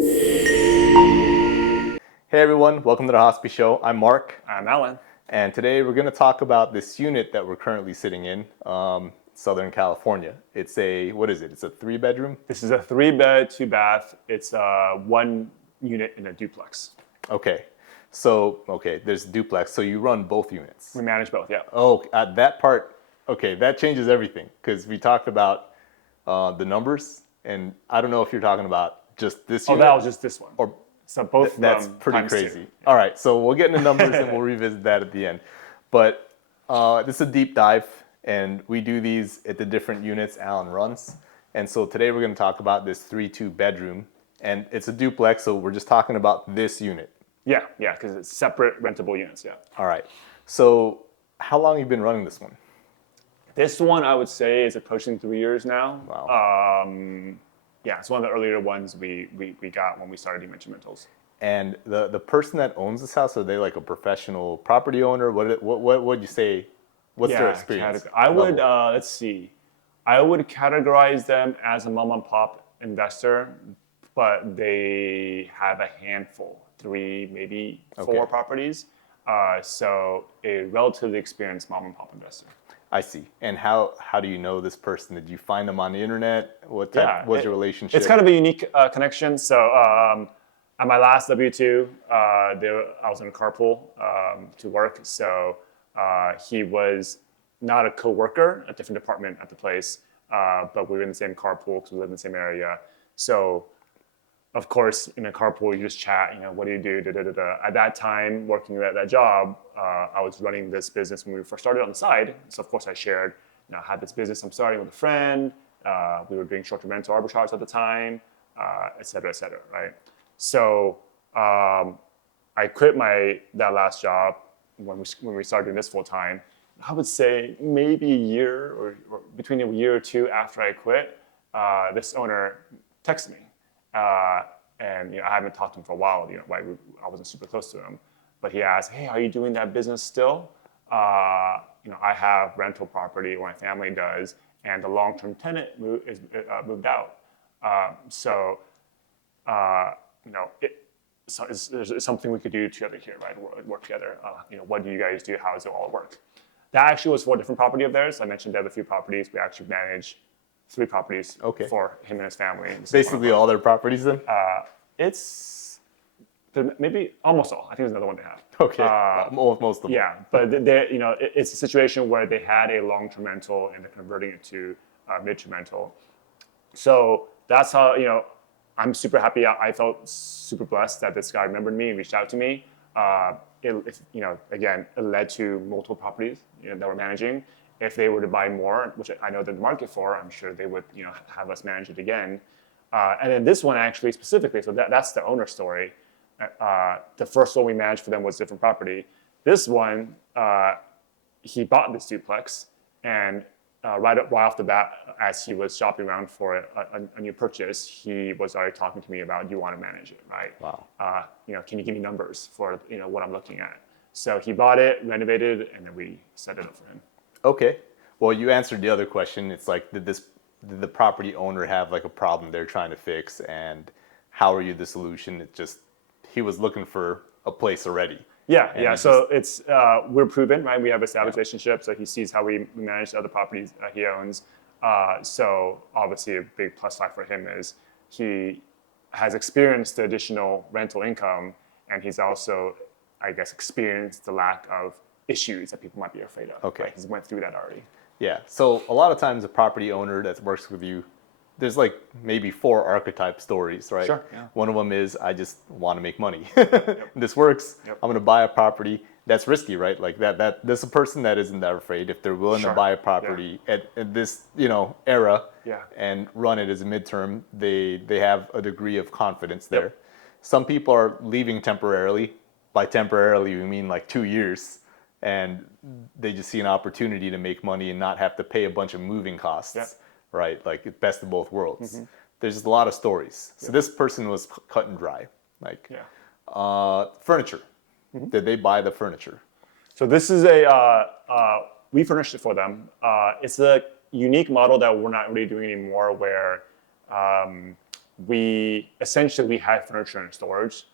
Hey everyone, welcome to the Hospi Show. I'm Mark, I'm Alan. and today we're going to talk about this unit that we're currently sitting in, Southern California. It's a, what is it? It's a 3-bedroom? This is a 3-bed, 2-bath. It's one unit in a duplex. Okay, there's duplex, so you run both units. We manage both, yeah. Oh, that part, okay, that changes everything, because we talked about the numbers, and I don't know if you're talking about just this unit. Oh, that was just this one. Or so both that's pretty crazy. 2. All right, so we'll get into numbers and we'll revisit that at the end. But this is a deep dive, and we do these at the different units Alan runs. And so today we're going to talk about this 3-2 bedroom, and it's a duplex, so we're just talking about this unit. Yeah, because it's separate rentable units, yeah. All right, so how long have you been running this one? This one, I would say, is approaching 3 years now. Wow. Yeah, it's one of the earlier ones we got when we started Dimension Rentals. And the person that owns this house, are they like a professional property owner? What would you say? What's their experience? I would, let's see. I would categorize them as a mom and pop investor, but they have a handful, 3, maybe 4 properties. So a relatively experienced mom and pop investor. I see. And how do you know this person? Did you find them on the internet? What type was your relationship? It's kind of a unique connection. So at my last W-2, I was in a carpool to work. So he was not a coworker, a different department at the place, but we were in the same carpool because we live in the same area. So of course, in a carpool, you just chat, what do you do? At that time, working at that job, I was running this business when we first started on the side. So of course I shared, I had this business I'm starting with a friend. We were doing short-term rental arbitrage at the time, et cetera, right? So I quit that last job when we started doing this full time. I would say maybe a year or between a year or 2 after I quit, this owner texted me. And I haven't talked to him for a while, I wasn't super close to him. But he asked, hey, are you doing that business still? I have rental property, or my family does, and the long-term tenant moved out. So it's something we could do together here, right? Work together. What do you guys do? How does it all work? That actually was for a different property of theirs. I mentioned they have a few properties. We actually manage 3 properties for him and his family. Basically all their properties then? It's maybe almost all. I think there's another one they have. Okay, most of them. Yeah, but it's a situation where they had a long-term rental and they're converting it to mid-term rental. So that's how, I'm super happy. I felt super blessed that this guy remembered me and reached out to me. Again, it led to multiple properties that we're managing. If they were to buy more, which I know they're in the market for, I'm sure they would, have us manage it again. And then this one actually specifically, so that's the owner story. The first one we managed for them was a different property. This one, he bought this duplex, and right off the bat, as he was shopping around for a new purchase, he was already talking to me about, do you want to manage it, right? Wow. Can you give me numbers for what I'm looking at? So he bought it, renovated, and then we set it up for him. Okay. Well, you answered the other question. It's like, did the property owner have like a problem they're trying to fix, and how are you the solution? It just, he was looking for a place already. Yeah. So it's we're proven, right? We have established relationships. So he sees how we manage the other properties that he owns. So obviously a big plus side for him is he has experienced the additional rental income, and he's also, I guess, experienced the lack of issues that people might be afraid of. Okay. Right? He's went through that already. Yeah. So a lot of times a property owner that works with you, there's like maybe 4 archetype stories, right? Sure. Yeah. One of them is, I just want to make money. This works. Yep. I'm going to buy a property. That's risky, right? Like there's a person that isn't that afraid if they're willing to buy a property at this, era and run it as a midterm, they have a degree of confidence there. Yep. Some people are leaving temporarily. By temporarily, we mean like 2 years. And they just see an opportunity to make money and not have to pay a bunch of moving costs, right? Like best of both worlds. Mm-hmm. There's just a lot of stories. So this person was cut and dry. Like furniture. Mm-hmm. Did they buy the furniture? So this is we furnished it for them. It's a unique model that we're not really doing anymore, where we essentially had furniture in storage,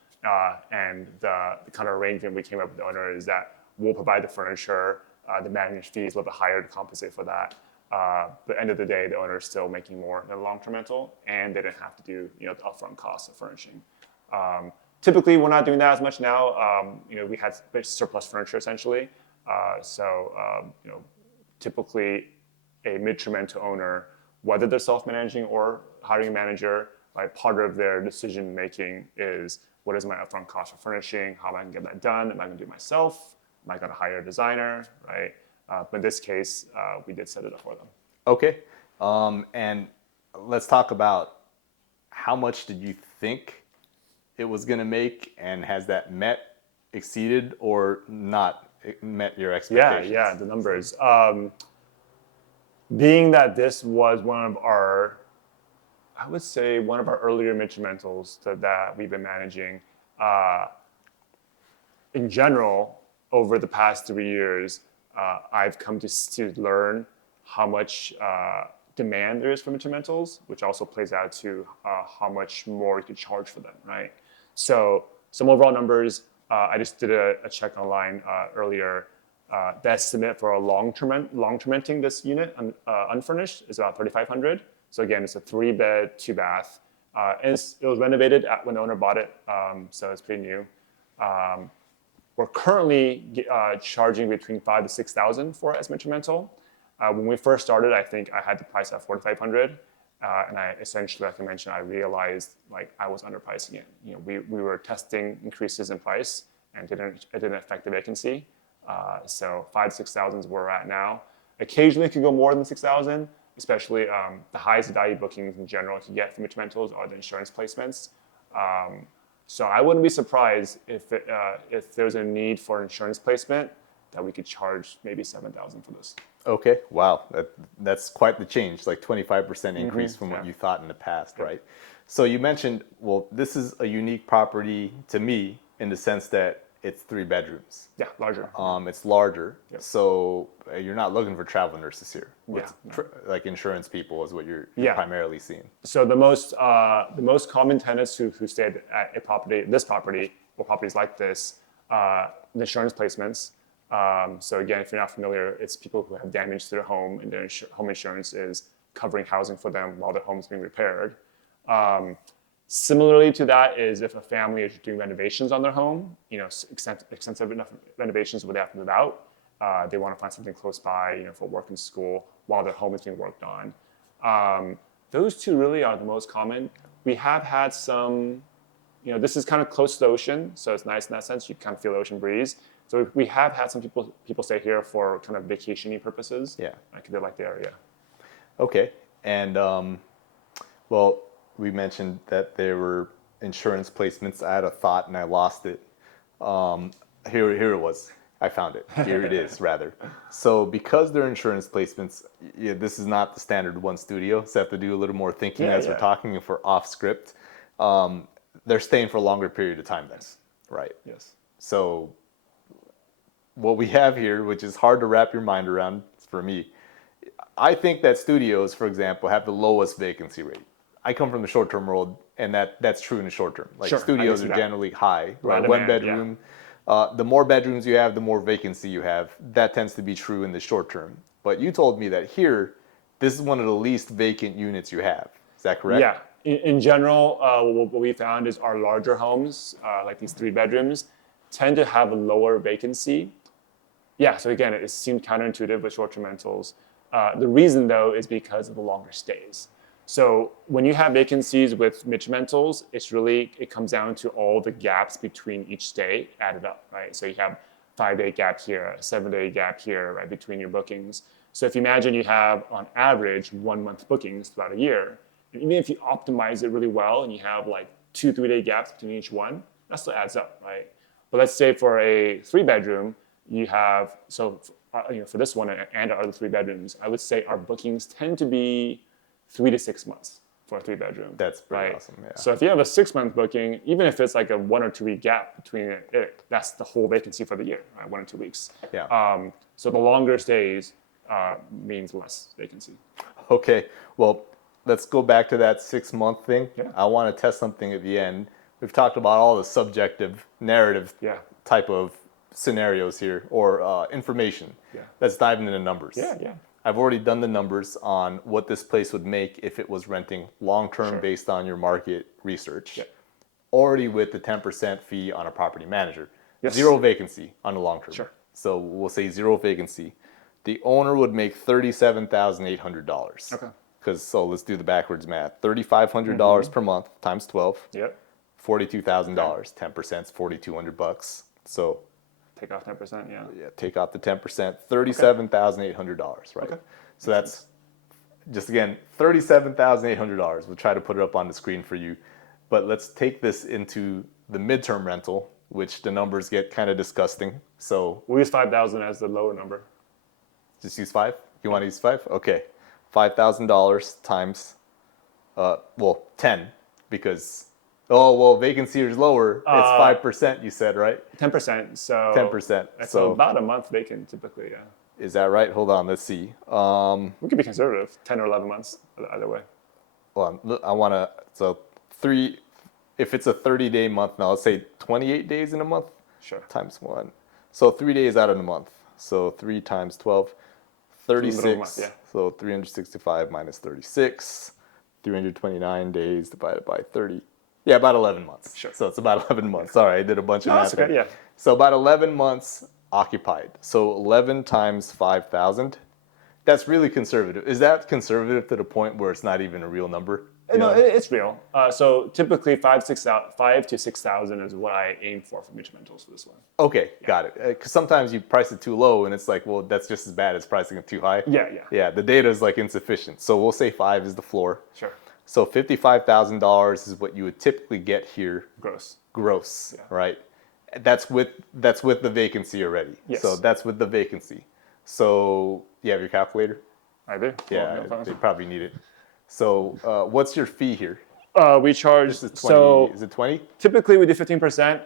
and the kind of arrangement we came up with the owner is that we'll provide the furniture, the management fee is a little bit higher to compensate for that. But at the end of the day, the owner is still making more than a long-term rental, and they didn't have to do the upfront cost of furnishing. Typically, we're not doing that as much now. We had surplus furniture essentially, typically a mid-term rental owner, whether they're self-managing or hiring a manager, like part of their decision making is what is my upfront cost for furnishing? How am I going to get that done? Am I going to do it myself? Am I going to hire a designer? Right? But in this case, we did set it up for them. Okay. And let's talk about how much did you think it was going to make, and has that exceeded, or not met your expectations? Yeah, the numbers. Being that this was one of our earlier mid-term rentals that we've been managing, in general, over the past 3 years, I've come to learn how much demand there is for mid-term rentals, which also plays out to how much more you could charge for them, right? So some overall numbers, I just did a check online earlier. The estimate for a long-term renting this unit unfurnished is about $3,500. So again, it's a 3-bed, 2-bath. And it was renovated when the owner bought it, so it's pretty new. We're currently charging between $5,000 to $6,000 for it as mid-term rental. When we first started, I think I had the price at $4,500. And I essentially, like I mentioned, I realized like I was underpricing it. We were testing increases in price, and it didn't affect the vacancy. So $5,000 to $6,000 is where we're at now. Occasionally, it could go more than $6,000, especially the highest value bookings in general you get from mid-term rentals are the insurance placements. So I wouldn't be surprised if there's a need for insurance placement that we could charge maybe $7,000 for this. Okay, wow, that's quite the change, like 25% increase from what you thought in the past, right? So you mentioned, well, this is a unique property to me in the sense that it's 3 bedrooms. Yeah, larger. It's larger, Yep. so you're not looking for travel nurses here. Yeah. Like insurance people is what you're Yeah. primarily seeing. So the most common tenants who stayed at this property, or properties like this, the insurance placements. So again, if you're not familiar, it's people who have damage to their home, and their home insurance is covering housing for them while their home's being repaired. Similarly to that is if a family is doing renovations on their home, extensive enough renovations where they have to move out, they want to find something close by, for work and school while their home is being worked on. Those two really are the most common. We have had some, this is kind of close to the ocean, so it's nice in that sense. You kind of feel the ocean breeze. So we have had some people stay here for kind of vacationing purposes. Yeah. Because they like the area. Okay, and well, we mentioned that there were insurance placements. I had a thought and I lost it. Here it was. I found it. Here it is, rather. So because they're insurance placements, this is not the standard one studio, so I have to do a little more thinking as we're talking. If we're off script, they're staying for a longer period of time then, right? Yes. So what we have here, which is hard to wrap your mind around for me, I think that studios, for example, have the lowest vacancy rate. I come from the short-term world, and that's true in the short term. Like studios are generally high, right? One bedroom. Yeah. The more bedrooms you have, the more vacancy you have. That tends to be true in the short term. But you told me that here, this is one of the least vacant units you have. Is that correct? Yeah. In general, what we found is our larger homes, like these 3 bedrooms, tend to have a lower vacancy. Yeah, so again, it seemed counterintuitive with short-term rentals. The reason, though, is because of the longer stays. So when you have vacancies with mid-term rentals, it comes down to all the gaps between each stay added up, right? So you have 5-day gap here, a 7-day gap here, right, between your bookings. So if you imagine you have, on average, 1-month bookings throughout a year, even if you optimize it really well and you have like 2-3-day gaps between each one, that still adds up, right? But let's say for a 3-bedroom, you have, for this one and our other 3 bedrooms, I would say our bookings tend to be 3 to 6 months for a 3-bedroom. That's pretty awesome, yeah. So if you have a 6-month booking, even if it's like a 1 or 2 week gap between it, that's the whole vacancy for the year, right? 1 or 2 weeks. Yeah. So the longer stays means less vacancy. Okay, well, let's go back to that 6 month thing. Yeah. I want to test something at the end. We've talked about all the subjective narrative Yeah. type of scenarios here or information. Yeah. Let's dive into the numbers. Yeah. I've already done the numbers on what this place would make if it was renting long-term Sure. based on your market research. Yeah. Already with the 10% fee on a property manager. Yes. Zero vacancy on the long term. Sure. So we'll say zero vacancy. The owner would make $37,800. Okay. So let's do the backwards math. $3,500 per month times 12. Yep. $42,000. 10% is $4,200. So Take off 10%. Yeah. yeah, take off the 10%. $37,800. Right. Okay. So that's just again $37,800. We'll try to put it up on the screen for you, but let's take this into the midterm rental, which the numbers get kind of disgusting. So We'll use 5,000 as the lower number. just use 5. You want to use 5? Okay, $5,000 times 10 because vacancy is lower. It's 5%. You said right? 10%. So 10%. That's So about a month vacant typically. Yeah. is that right? Hold on. Let's see. We could be conservative. 10 or 11 months either way. Well, I want to. So 3. If it's a 30-day month now, let's say 28 days in a month. Sure. Times 1. So 3 days out of the month. So 3 times 12, 36. month, yeah. So 365 minus 36. 329 days divided by 30. Yeah, about 11 months. Sure. So it's about 11 months. Sorry, I did a bunch of No, math. that's okay. there. Yeah. So about 11 months occupied. So 11 times 5,000. That's really conservative. Is that conservative to the point where it's not even a real number? You No, know? it's real. So typically 5 to 6,000 is what I aim for midterm rentals for this one. Okay, got it. Because sometimes you price it too low and it's like, well, that's just as bad as pricing it too high. Yeah. Yeah, the data is like insufficient. So we'll say 5 is the floor. Sure. So $55,000 is what you would typically get here gross, Yeah. right? That's with the vacancy already. Yes. So that's with the vacancy. So you have your calculator? I do. Yeah, they probably need it. So what's your fee here? We charge, This is 20. so Is it 20? typically we do 15%.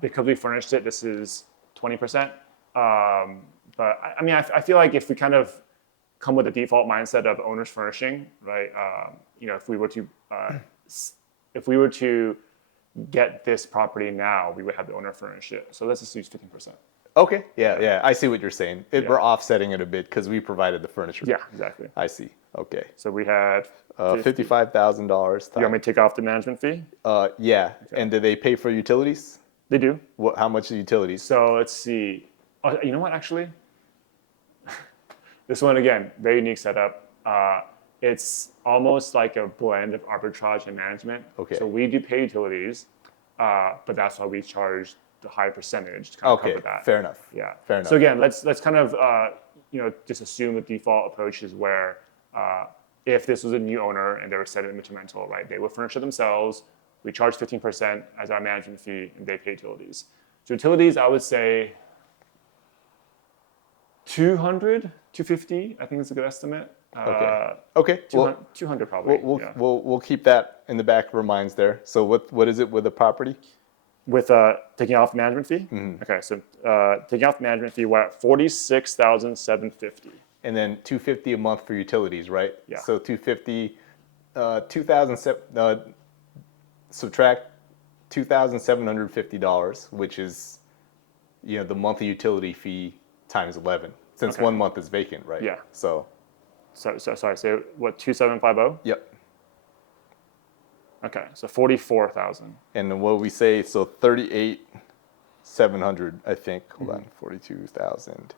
Because we furnished it, this is 20%. But I mean, I feel like if we kind of come with a default mindset of owners furnishing, right? If we were to get this property now, we would have the owner furnish it. So let's just use 15%. Okay. Yeah. I see what you're saying. Yeah. We're offsetting it a bit because we provided the furniture. Yeah, exactly. I see. Okay. So we had $55,000. You want me to take off the management fee? Yeah. And do they pay for utilities? They do. How much are utilities? So let's see. Oh, you know what, actually? This one, again, very unique setup. It's almost like a blend of arbitrage and management. Okay. So we do pay utilities, but that's why we charge the high percentage to kind of cover that. Fair enough. Yeah. Fair enough. So again, let's kind of just assume the default approach is where if this was a new owner and they were setting a midterm rental, right, they would furnish it themselves. We charge 15% as our management fee, and they pay utilities. So utilities, I would say 200, 250, I think is a good estimate. Okay. Well, 200 probably. We'll keep that in the back of our minds there. So what is it with the property? With taking off management fee? Mm-hmm. Okay, so taking off management fee, we're at $46,750. And then $250 a month for utilities, right? Yeah. So $250, subtract $2,750, which is the monthly utility fee times 11, since 1 month is vacant, right? Yeah. So sorry, say what, 2,750? yep. Okay, so 44,000. And then what we say, so 38,700, I think. Hold on, 42,000.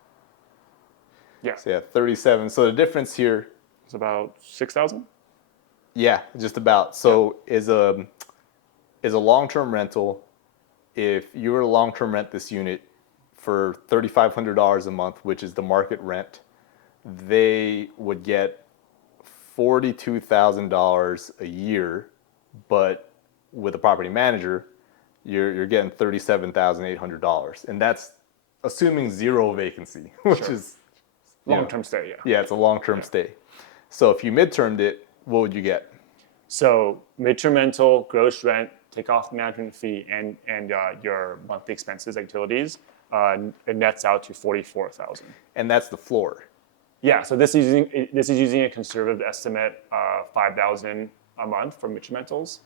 Yeah. So yeah, 37. So the difference here, It's about 6,000? yeah, just about. So is a long-term rental, if you were to long-term rent this unit for $3,500 a month, which is the market rent, they would get $42,000 a year, but with a property manager, you're getting $37,800, and that's assuming zero vacancy, which Sure. is Long-term stay, yeah. Yeah, it's a long-term stay. So if you midtermed it, what would you get? So midterm rental, gross rent, take off the management fee, and your monthly expenses, like utilities, it nets out to 44,000. And that's the floor. Yeah, so this is using a conservative estimate, 5,000 a month for Mitch rentals.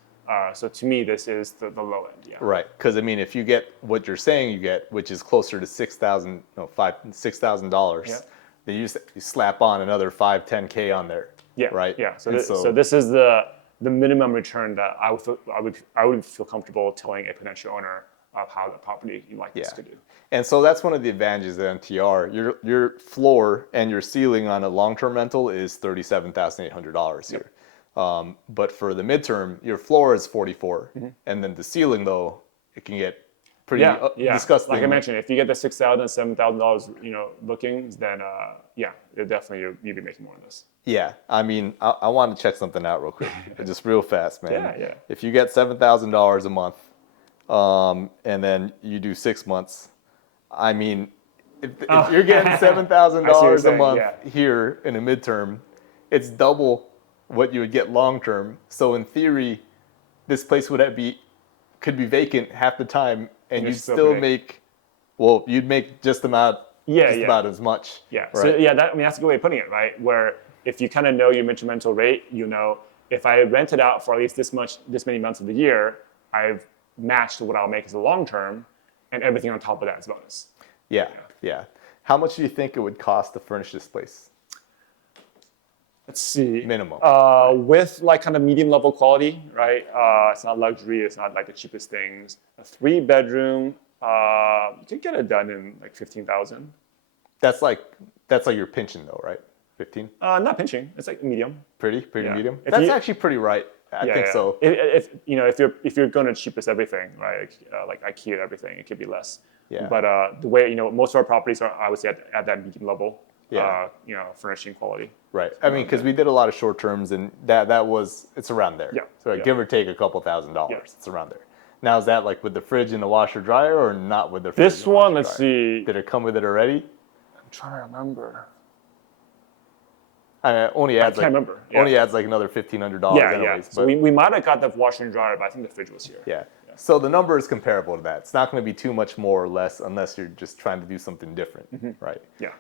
So to me, this is the low end. Yeah. Right, because I mean, if you get what you're saying you get, which is closer to $6,000, Yeah. then you slap on another 5-10K on there. Yeah. Right. Yeah. So, And so this is the minimum return that I would feel comfortable telling a potential owner of how the property like this could do. And so that's one of the advantages of MTR. Your floor and your ceiling on a long-term rental is $37,800 here. But for the midterm, your floor is 44, and then the ceiling though, it can get pretty disgusting. Like I mentioned, if you get the $6,000, $7,000, bookings, then you'll be making more of this. Yeah, I mean, I want to check something out real quick, just real fast, man. Yeah. If you get $7,000 a month, and then you do 6 months, I mean, if you're getting $7,000 a month here in a midterm, it's double what you would get long term. So in theory, this place could be vacant half the time, and you'd still make, you'd make just about as much. Yeah. Right? So that's a good way of putting it, right? Where if you kind of know your minimum rental rate, if I rent it out for at least this many months of the year, I've matched what I'll make as a long term, and everything on top of that is bonus. Yeah. How much do you think it would cost to furnish this place? Let's see. Minimum. With like kind of medium level quality, right? It's not luxury. It's not like the cheapest things. A 3-bedroom, you could get it done in like 15,000. That's like your pinching though, right? 15? Not pinching. It's like medium. Pretty medium. That's actually pretty right. I think so. If you're going to cheapest everything, right? Like IKEA everything, it could be less. Yeah. But the way most of our properties are, I would say, at that medium level. Furnishing quality. Right. I mean, because we did a lot of short terms, and it's around there. Yeah. So give or take a couple $1,000s, it's around there. Now, is that like with the fridge and the washer dryer, or not with the fridge? This one, let's see. Did it come with it already? I'm trying to remember. I can't remember. Only adds like another $1,500 anyways. Yeah. So we might have got the washer and dryer, but I think the fridge was here. Yeah. So the number is comparable to that. It's not going to be too much more or less unless you're just trying to do something different, right? Yeah.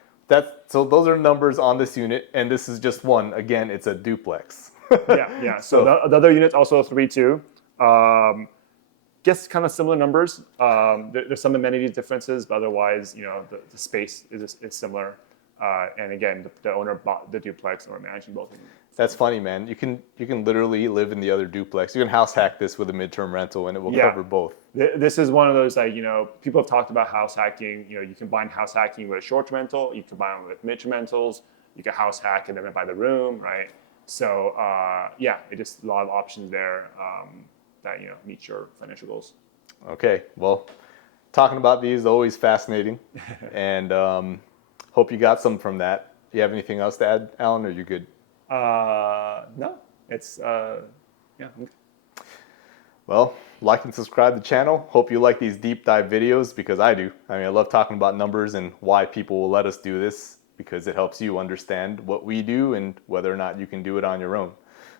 So those are numbers on this unit, and this is just one. Again, it's a duplex. Yeah. So the other unit's also a 3-2. Guess kind of similar numbers. There's some amenity differences, but otherwise, the space is similar. And again, the owner bought the duplex, and we're managing both of them. That's funny, man. You can literally live in the other duplex. You can house hack this with a midterm rental, and it will cover both. This is one of those people have talked about house hacking. You can combine house hacking with a short rental. You combine it with midterm rentals. You can house hack and then buy the room, right? So it just a lot of options there that meet your financial goals. Okay, well, talking about these is always fascinating, and hope you got some from that. Do you have anything else to add, Alan, or are you good? No, it's Well, like and subscribe to the channel. Hope you like these deep dive videos, because I do. I mean, I love talking about numbers and why people will let us do this, because it helps you understand what we do and whether or not you can do it on your own.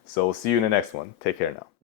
So we'll see you in the next one. Take care now.